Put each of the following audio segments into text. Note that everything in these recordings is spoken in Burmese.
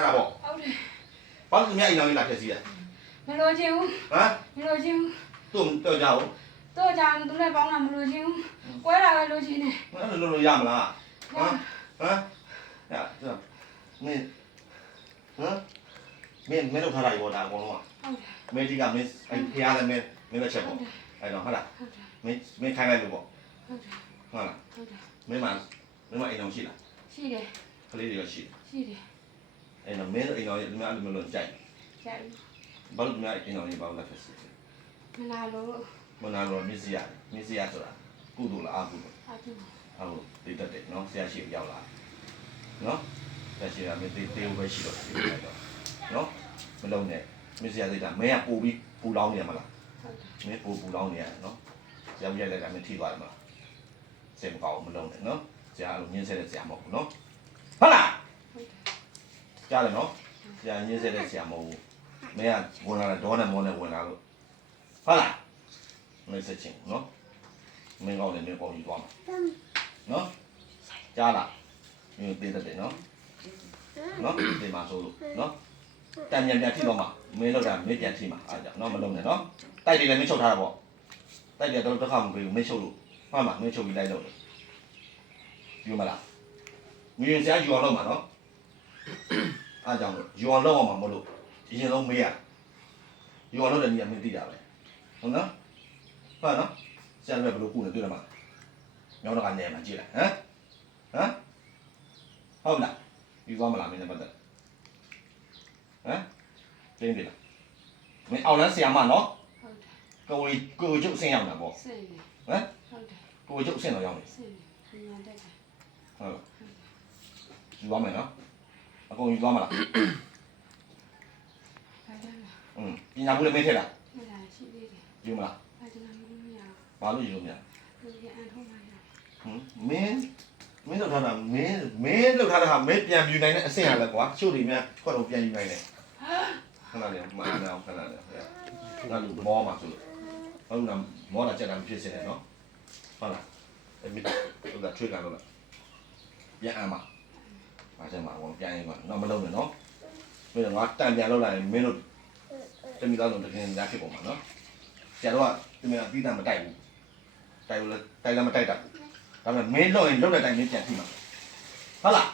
看到不？把你面一张给拉开些。没落进屋。啊？没落进屋。到家哦。到家都来帮他们落进屋，我也来落进呢。那落压么啦？啊？呀，这，没，没落他那一个大光了嘛？没这个没，哎，其他的没落吃不？哎，喏，好了，没开外不？好了，没买一张去了。是的。可以这个去。是的。哎，那没一张，你们按你们论价。价。把你们一张你把我拉开些。没拿路。没拿路，没事呀做啦，孤独了啊孤独。好，对对对，喏，现在是要啦，喏，现在是啊，没对不起了，喏，没弄呢，没事呀对的，没呀补老年嘛啦，没补老年喏，现在来咱们提出来嘛，先搞没弄呢喏，现在年轻人羡慕喏，好啦，家人喏，现在年轻人羡慕，没呀，我那多呢没呢我那个，好啦。没事情喏，没搞的没搞一桩嘛，喏，加了，因为对的对喏，喏，对嘛收入喏，但人家提到嘛，没弄的没电梯嘛，啊讲喏没弄的喏，带的人没收他不，带的都看不回没收入，看嘛没收入带走的，有没啦？没有现在有了嘛喏，啊讲有了嘛没路，以前都没啊，有了的你也没地下来，懂喏？看喏，现在不都顾着对了嘛？苗到干年嘛，记了，好不啦？有光不啦？没那么的，对不对啦？没熬人想嘛喏，各位就这样的不？各位就这样的。有光没喏？各位有光不啦？人家不是没贴了？有没啦？ဘာလို့ယူလို့မရမင်းလောက်ထားတာမင်းလောက်ထားတာဟာမင်းပြန်ပြူနိုင်တဲ့အဆင့်ရလဲကွာချုပ်တွေများခွက်တော့ပြန်ယူနိုင်တယ်ခဏလေးမအားအောင်ခဏလေးငါလူမောမှာဆိုလို့ဟုတ်လားမောတာကြက်တာမဖြစ်စင်နဲ့နော်ဟုတ်လားအဲ့မိဟုတ်လားချွေးကန်လို့လားပြန်အမ်းမှာဘာစမ်းမှာဘောပြန်ရင်ကတော့မလုံးနဲ့နော်မင်းကငါတန်ပြန်လောက်လာရင်မင်းတို့တမိသားဆုံးတကယ်ညာဖြစ်ပေါ်မှာနော်ကျန်တော့ဒီမှာပြီးတာမတိုက်ဘူးတိုက်လည်းမတိုက်တာဒါပေမဲ့မင်းလောက်ရင်လောက်တဲ့တိုင်းမင်းပြန်ထိမှာဟုတ်လား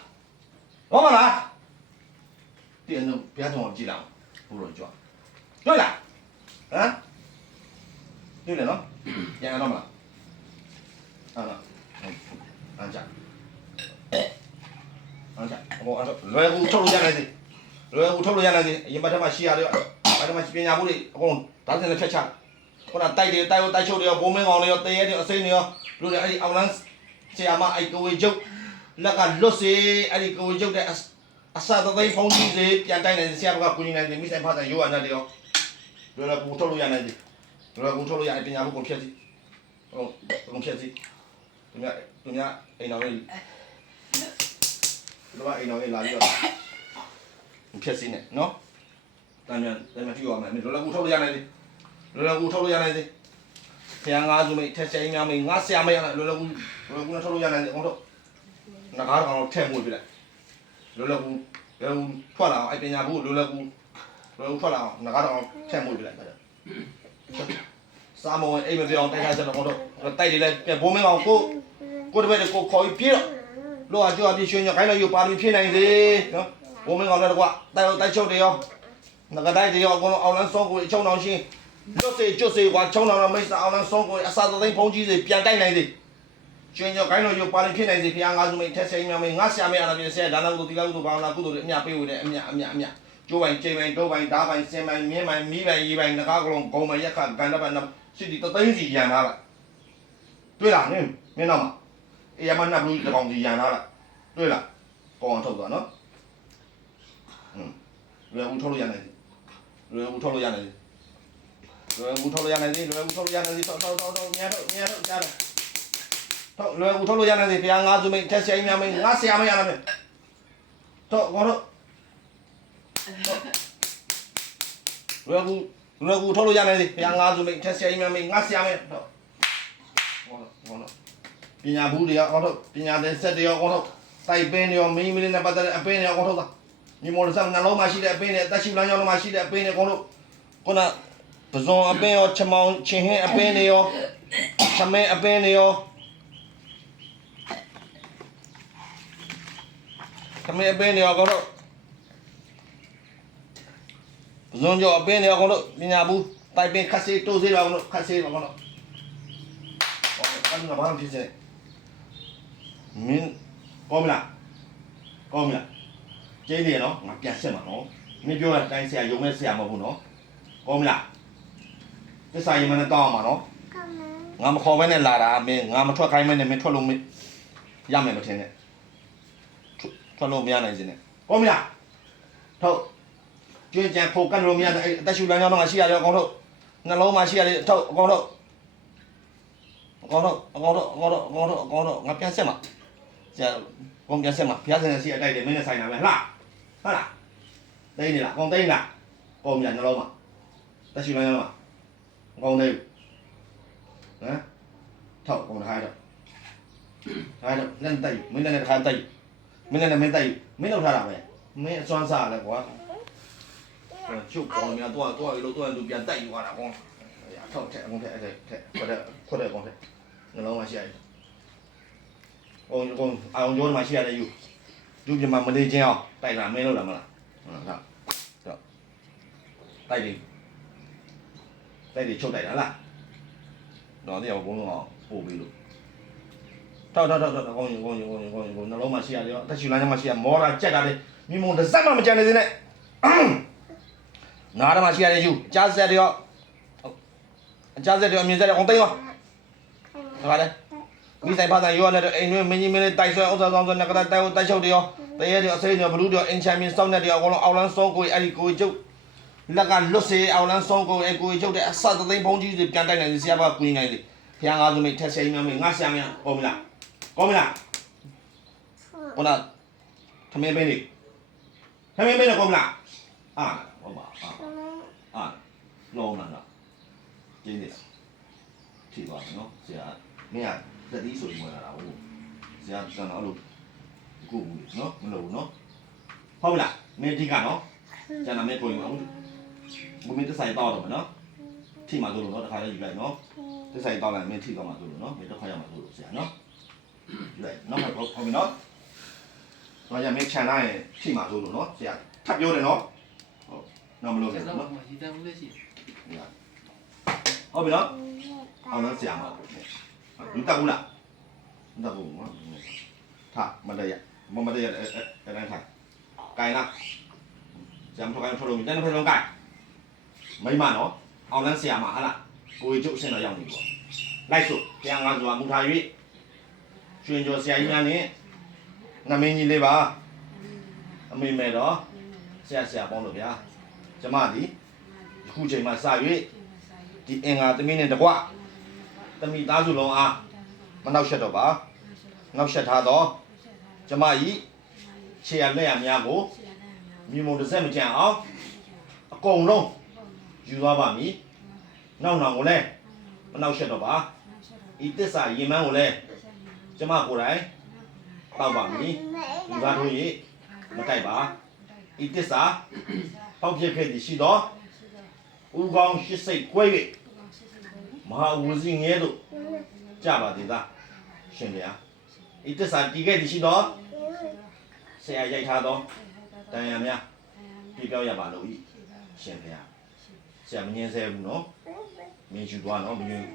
ဟုတ်မလားဒီအနုဘုရားတော်ကြည့်လာဘုရောကြွတွေ့လားတွေ့တယ်နော်ပြန်ရတော့မလားအားကြဟိုလွယ်ကူထုတ်လို့ရနိုင်သေးလွယ်ကူထုတ်လို့ရနိုင်သေးအရင်ဘက်ထက်မှရှိရတယ်ဘက်ထက်မှပညာဘူးတွေအကုန်ဒါစင်နဲ့ဖြတ်ချခုနတိုက်တယ်တိုက်ချုပ်တယ်ဘုံမင်းကောင်တွေရောတရေတွေအစိမ့်တွေရောလူတွေအဲ့ဒီအောင်လန်းဆရာမအဲ့ကိုဝေကျုပ်လက်ကလွတ်စေအဲ့ဒီကိုဝေကျုပ်တဲ့အစသသိန်းဖုံးကြီးစေပြန်တိုက်နေဆရာဘကကူညီနိုင်တယ်မိဆိုင်ဖတ်ဆိုင်ရိုးရတဲ့တွေရောလွယ်ကူထုတ်လို့ရနိုင်တယ်လွယ်ကူထုတ်လို့ရတယ်ပညာဘူးကုန်ဖြတ်စီဟုတ်ကုန်ဖြတ်စီသူများအိမ်တော်လေးလူကအိမ်တော်လေးလာပြီးတော့ဖြတ်စီနေနော်တမ်းပြန်ကြည့်ရမယ်လွယ်ကူထုတ်လို့ရနိုင်တယ်လွယ်ကူထုတ်လို့ရနိုင်သေးဆရာငါးစုမိတ်ထက်ဆိုင်များမိတ်ငါဆရာမရလွယ်ကူနဲ့ထုတ်လို့ရနိုင်သေးအောင်တော့ငါးကောင်ထည့်မှုပြလိုက်လွယ်ကူထွက်လာအောင်အဲ့ပညာဘူးလွယ်ကူထွက်လာအောင်ငါးကောင်ထည့်မှုပြလိုက်ပါစာမဝင်အိမ်မပြောင်းတိုက်ခိုက်စတော့တော့တိုက်တယ်လေဘိုးမင်းကောင်ကိုတပည့်ကိုခေါ်ပြီးပြေတော့လောကကြောအပြည့်ရွှေညခိုင်းလို့ယူပါပြီးဖြည့်နိုင်စေနော်ဘိုးမင်းကောင်လည်းတော့တိုက်ချုပ်တယ်ရောငါကတိုက်တယ်ရောအကုန်လုံးအောင်လန်းစောကိုအချုံအောင်ရှင်းလွတ်စေကျွတ်စေကွာချုံတော်မိတ်စာအောင်လန်းဆုံးကိုအစာသိန်းဖုံးကြီးစေပြန်တိုက်နိုင်စေကျွင်းကြောခိုင်းလို့ယူပါရင်ဖြစ်နိုင်စေဖျားငါးစုမိတ်ထက်ဆိုင်များမိတ်ငါဆရာမရတာပြဆရာဒါနကုသိုလ်တိလကုသိုလ်ဘာဝနာကုသိုလ်တွေအမြပေးဝင်တဲ့အမြကျိုးပိုင်ချိန်ပိုင်တိုးပိုင်ဓာပိုင်စင်ပိုင်မြင်းပိုင်မီးပိုင်ရေပိုင်ငကားကလုံးဂုံပိုင်ရက်ခကန်တပတ်နရှိတီသိန်းစီရန်လာလိုက်တွေ့လားမင်းတော့မှာအေးရမနတ်ဘူးတကောင်စီရန်လာလိုက်တွေ့လားပေါအောင်ထုတ်သွားနော်လွယ်ဦးထုတ်လို့ရနိုင်တယ်လွယ်ဦးထုတ်လို့ရနိုင်တယ်လွယ်ဦးထုတ်လို့ရနိုင်သေးလွယ်ဦးထုတ်လို့ရနိုင်သေးတော့မြတ်တော့ကြားတယ်တော့လွယ်ဦးထုတ်လို့ရနိုင်သေးဘုရားငါးစုမိတ်ထက်ဆိုင်များမိတ်ငါဆရာမရလားမင်းတော့ကောတော့လွယ်ဦးထုတ်လို့ရနိုင်သေးဘုရားငါးစုမိတ်ထက်ဆိုင်များမိတ်ငါဆရာမရတော့ကောတော့ပညာဘူးတွေရောကောတော့ပညာသင်ဆက်တွေရောကောတော့တိုက်ပင်းတွေရောမင်းမင်းနဲ့ပတ်သက်တဲ့အပင်းတွေရောကောတော့ မြေမော်စံနှလုံးမှာရှိတဲ့အပင်းနဲ့တက်ရှိလမ်းကြောင်းမှာရှိတဲ့အပင်းနဲ့ကောင်းလို့ခုနပဇွန်အပင်းရောချမောင်ချင်းဟင်းအပင်းတွေရောသမင်းအပင်းတွေရောသမင်းအပင်းတွေရောကောင်းလို့ပဇွန်ကြောအပင်းတွေရောကောင်းလို့ပညာဘူးတိုင်ပင်ခက်စေးတိုးစေးတော့ကောင်းလို့ခက်စေးတော့ကောင်းလို့အဲ့ဒါဘာမှဖြစ်စေမင်းကောင်းမလားကောင်းမလားကျင်းနေနော်ငါပြန်ဆက်မှာနော်မင်းပြောတဲ့အတိုင်းဆရာယုံမဲ့ဆရာမဟုတ်ဘူးနော်ကောင်းမလားသစ္စာရင်မနဲ့တောင်းအောင်ပါနော်ငါမခေါ်ဘဲနဲ့လာတာမင်းငါမထွက်ခိုင်းမဲနဲ့မင်းထွက်လို့မရမယ်မထင်နဲ့ထွက်လို့မရနိုင်စင်းနဲ့ကောင်းမလားထုတ်ကျွင်းကြံဖိုကန်လို့မရတဲ့အသက်ရှူလမ်းကြောင်းတော့ငါရှိရတယ်အကောင်တို့နှလုံးမှာရှိရတယ်ထုတ်အကောင်တို့ငါပြန်ဆက်မှာဆရာကောင်းပြန်ဆက်မှာဘုရားဆင်ရဲ့စီအတိုက်တယ်မင်းနဲ့ဆိုင်တာပဲဟလားဟုတ်လားသိနေလားကောင်းသိလားကောင်းမြန်နှလုံးမှာတက်ရှိလမ်းကြောင်းမှာကောင်းသိဟမ်ထောက်ကောင်းထားတော့ထားတော့လက်တိုက်မင်းနဲ့တစ်ခါတိုက်မင်းနဲ့မင်းတိုက်မင်းလောက်ထားတာပဲမင်းအစွမ်းစားလဲကွာချုပ်ကောင်းမြန်တော့လူပြန်တိုက်ယူရတာကောင်းထောက်ထက်အကုန်ထက်ခွက်ကောင်းထက်နှလုံးမှာရှိရတယ်အောင်အောင်ကျော်မှာရှိရတယ်ယူသူပြမမလေးချင်းအောင်တိုက်တာမင်းလောက်လာမလားဟုတ်တော့တိုက်တယ်ချုပ်တိုက်တာလားတော့တရားဘုံလုံးအောင်ပို့ပြီးလို့ထောက်ကောင်းနှလုံးမှာရှိရတယ်ရောတက်ရှူလမ်းမှာရှိရမောတာကြက်တာလေမိမုံတစ်စက်မှမကြံနေသေးနဲ့နားထဲမှာရှိရတယ်ယူကြားဆက်တယ်ရောအကြားဆက်တယ်အမြင်ဆက်တယ်အောင်သိမ်းရောဟုတ်တယ်မိဆိုင်ဖာဆိုင်ရောနဲ့အိမ်တွင်းမင်းကြီးမင်းလေးတိုက်ဆွဲဥစ္စာဆောင်ဆွဲနကတိုက်တိုက်ချုပ်တယ်ရောတရေတယ်အစိမ်းတယ်ဘလူးတယ်အင်ချမ်းမင်းစောက်နေတယ်အကုန်လုံးအောက်လန်းဆုံးကိုအဲ့ဒီကိုကျုပ်လက်ကလွတ်စေအောက်လန်းဆုံးကိုအဲ့ကိုကျုပ်တဲ့အဆက်သိမ်းဘုံကြီးတွေပြန်တိုက်နိုင်တယ်ဆရာဘကွင်းနိုင်တယ်ဖျားငါးစုမိတ်ထက်ဆိုင်များမင်းငါဆရာမင်းကောင်းမလားခုနသမင်းပင်းလေးကောင်းမလားဟုတ်ပါလုံးလာကျင်းတယ်ထိပါနော်ဆရာမင်းကသက်သီးဆိုပြီးဝင်လာတာဟုတ်ဆရာကျွန်တော်လို့ကိုဘူးနော်မလို့နော်ဟုတ်လားမင်းဒီကနော်ကျွန်တော်မင်းကိုရင်အောင်ဘုမင်းတက်ဆိုင်တော့တော့မနော်ထိမှဆိုလို့နော်တခါလေးယူလိုက်နော်တက်ဆိုင်တော့လိုက်မင်းထိတော့မှဆိုလို့နော်မင်းတော့ခါရမှဆိုလို့ဆရာနော်ယူလိုက်နော်ဟုတ်ပြီနော်တော့ရမင်းခြံလိုက်ရင်ထိမှဆိုလို့နော်ဆရာထပ်ပြောတယ်နော်ဟုတ်နော်မလို့ဆရာနော်ရည်တမ်းဦးလေးရှိဟုတ်ပြီနော်အောင်လို့ဆရာမှာလူတက်ဘူးလားမတက်ဘူးနော်ထားမတရမတရအဲ့တိုင်းထားကိုင်လားဆရာမထောက်ကိုင်ထောက်လို့တဲ့ဖက်လုံးကိုင်မိမနော်အောင်လန်းဆရာမှာဟာလားကိုကြီးကျုပ်အဆင်တော်ရောက်နေပြီပေါ့လိုက်စို့တရားငါဆိုတာမူထား၍ကျွင်ကျော်ဆရာကြီးများနဲ့နမင်းကြီးလေးပါအမေမဲတော့ဆရာပေါင်းလို့ဗျာကျမဒီအခုချိန်မှာစ၍ဒီအင်္ဂါသမီးနဲ့တကွသမီးသားစုလုံးအားမနှောက်ရှက်တော့ပါနှောက်ရှက်ထားတော့ကျမကြီးခြေရလက်ရများကိုမြေမုံတစ်စက်မကြံအောင်အကုန်လုံးယူသွားပါမည်နောက်ကိုလည်းမနှောက်ရှက်တော့ပါဤသစ္စာရင်မန်းကိုလည်းကျမကိုယ်တိုင်တောက်ပါမည်လူသားတို့၏မတိုက်ပါဤသစ္စာပေါက်ဖြစ်ခဲ့သည်ရှိတော့ဦးကောင်းရှိစိတ်ကွဲ၍မဟာဝစီငဲတို့ကြပါသေးသားရှင်ဗျာဤသစ္စာတည်ခဲ့သည်ရှိတော့ဆရာရိုက်ထားတော့တန်ရများပြပြောရပါလို့ဤရှင်ဗျာဆရာမငင်းဆဲဘူးနော်မင်းယူသွားနော်မင်း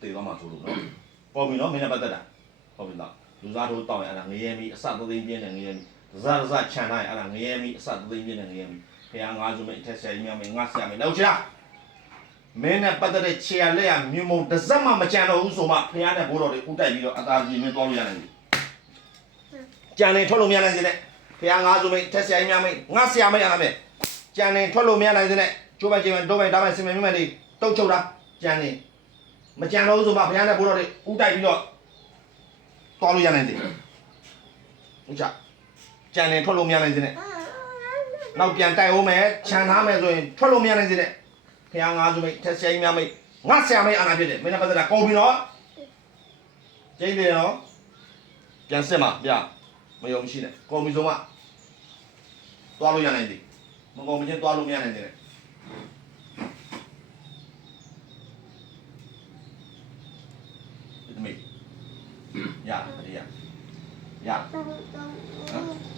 တေသွားမှာဆိုလို့နော်ပေါ်ပြီနော်မင်းနဲ့ပတ်သက်တာဟုတ်ပြီလားလူသားတို့တောင်းရအဲ့ဒါငရဲမီအစသသိန်းပြင်းတဲ့ငရဲမီဇာခြံလိုက်အဲ့ဒါငရဲမီအစသသိန်းပြင်းတဲ့ငရဲမီဖះငါးစုမိတ်အထက်ဆရာကြီးများမင်းငါဆရာမင်းလောက်ချာမင်းနဲ့ပတ်သက်တဲ့ခြေရလက်ရမြုံမုံတစ်စက်မှမကြံတော့ဘူးဆိုမှဖះနဲ့ဘိုးတော်တွေဥတိုက်ပြီးတော့အသာကြီးမင်းသွားလို့ရနိုင်တယ်ကြံနေထွက်လို့မရနိုင်စေနဲ့ဖះငါးစုမိတ်အထက်ဆရာကြီးများမင်းငါဆရာမရနိုင်မယ်ကြံနေထွက်လို့မရနိုင်စေနဲ့ကျိုးပိုင်ကျင်တိုးပိုင်ဓာတ်ပိုင်စင်မြင်မြင်တွေတုတ်ချုပ်တာကြံနေမကြံတော့ဘူးဆိုမှဖះနဲ့ဘိုးတော်တွေဥတိုက်ပြီးတော့သွားလို့ရနိုင်တယ်ဟုတ်ကြကြံနေထွက်လို့မရနိုင်စေနဲ့နောက်ပြန်တိုက်အောင်မယ်ခြံထားမယ်ဆိုရင်ထွက်လို့မရနိုင်စေနဲ့ဖះငါးစုမိတ်ထက်ဆရာကြီးများမိတ်ငါဆရာမိတ်အာနာဖြစ်တယ်မင်းနဲ့ပတ်သက်တာကုန်ပြီနော်ကျင်းတယ်နော်ပြန်စစ်မှာဗျမယုံရှိနဲ့ကုန်ပြီဆိုမှ သွားလို့ရနိုင်သေးမကုန်မချင်းသွားလို့မရနိုင်သေးတယ်ဒီမေရရရနော်